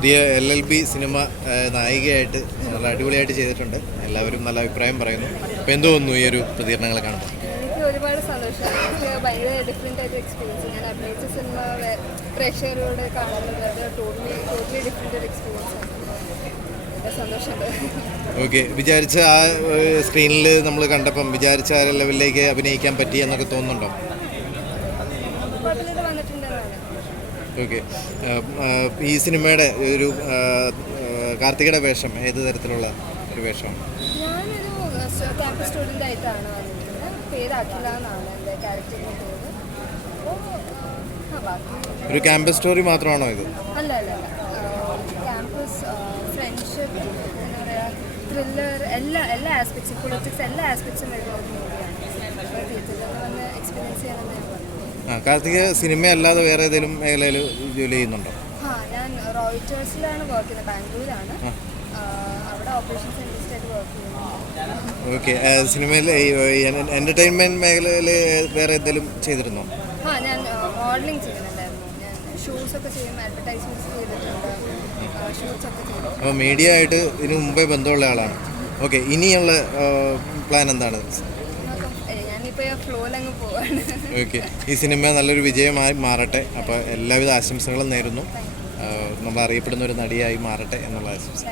പുതിയ L L B cinema നായികയായിട്ട് നല്ല അടിപൊളിയായിട്ട് ചെയ്തിട്ടുണ്ട്. എല്ലാവരും നല്ല അഭിപ്രായം പറയുന്നു. അപ്പോൾ എന്ത് തോന്നുന്നു ഈ ഒരു പ്രതികരണങ്ങൾ കാണുമ്പോൾ ഒരുപാട് സന്തോഷം. ഭയങ്കര ഡിഫറെന്റ് ആയിട്ട് എക്സ്പീരിയൻസ് ഞാൻ അഭിനയിച്ച സിനിമ പ്രേക്ഷകരോട് കാണുന്നത് അത് ടോട്ടലി ടോട്ടലി ഡിഫറെന്റ് ഒരു എക്സ്പീരിയൻസ് ആണ്. ഓക്കെ വിചാരിച്ച ആ സ്ക്രീനിൽ നമ്മൾ കണ്ടപ്പം വിചാരിച്ച ആ ലെവലിലേക്ക് അഭിനയിക്കാൻ പറ്റി എന്നൊക്കെ തോന്നുന്നുണ്ടോ? ഓക്കെ. ഈ സിനിമയുടെ ഒരു കാർത്തികയുടെ വേഷം ഏത് തരത്തിലുള്ള ഒരു വേഷമാണ്? ഞാനൊരു ക്യാമ്പസ് സ്റ്റുഡന്റ് ആയിട്ടാണ് വന്നിരിക്കുന്നത്. പേര് അഖില എന്നാണ് എന്റെ ക്യാരക്ടറിന്റെ പേര്. ഒരു ക്യാമ്പസ് സ്റ്റോറി മാത്രമാണോ ഇത്? അല്ല അല്ല അല്ല. ക്യാമ്പസ് ഫ്രണ്ട്ഷിപ്പ് എന്താ പറയുക ത്രില്ലർ എല്ലാ എല്ലാ ആസ്പെക്ട്സും പൊളിറ്റിക്സ് എല്ലാ ആസ്പെക്ട്സും വരുന്ന ഒരു മൂവിയാണ് അപ്പോൾ തിയേറ്ററിൽ നിന്ന് വന്ന് എക്സ്പീരിയൻസ് ചെയ്യണമെന്ന് ഞാൻ പറഞ്ഞു ആ കാർത്തിക സിനിമ അല്ലാതെ വേറെ ഏതെങ്കിലും മേഖലയിൽ ജോലി ചെയ്യുന്നുണ്ടോ? ആ ഞാൻ റോയിറ്റേഴ്സിലാണ് വർക്ക് ചെയ്യുന്നത് ബാംഗ്ലൂരാണ്. അവിടെ ഓപ്പറേഷൻ വർക്ക് ചെയ്യുന്നു ഓക്കെ സിനിമയിൽ എന്റർടൈൻമെന്റ് മേഖലയിൽ വേറെ എന്തെങ്കിലും ചെയ്തിരുന്നോ? ആ ഞാൻ മോഡലിംഗ് ചെയ്യുന്നുണ്ടായിരുന്നു. ഞാൻ ഷൂസ് ഒക്കെ ചെയ്യും അഡ്വർടൈസ്മെന്റ്സ് ചെയ്തിട്ടുണ്ട്. ഷൂട്ട്സ് ഒക്കെ ചെയ്തു അപ്പോൾ മീഡിയ ആയിട്ട് ഇതിനു മുമ്പേ ബന്ധമുള്ള ആളാണ്. ഓക്കെ ഇനിയുള്ള പ്ലാൻ എന്താണ്? ഓക്കെ. ഈ സിനിമ നല്ലൊരു വിജയമായി മാറട്ടെ. അപ്പോൾ എല്ലാവിധ ആശംസകളും നേരുന്നു. നമ്മൾ അറിയപ്പെടുന്ന ഒരു നടിയായി മാറട്ടെ എന്നുള്ള ആശംസ.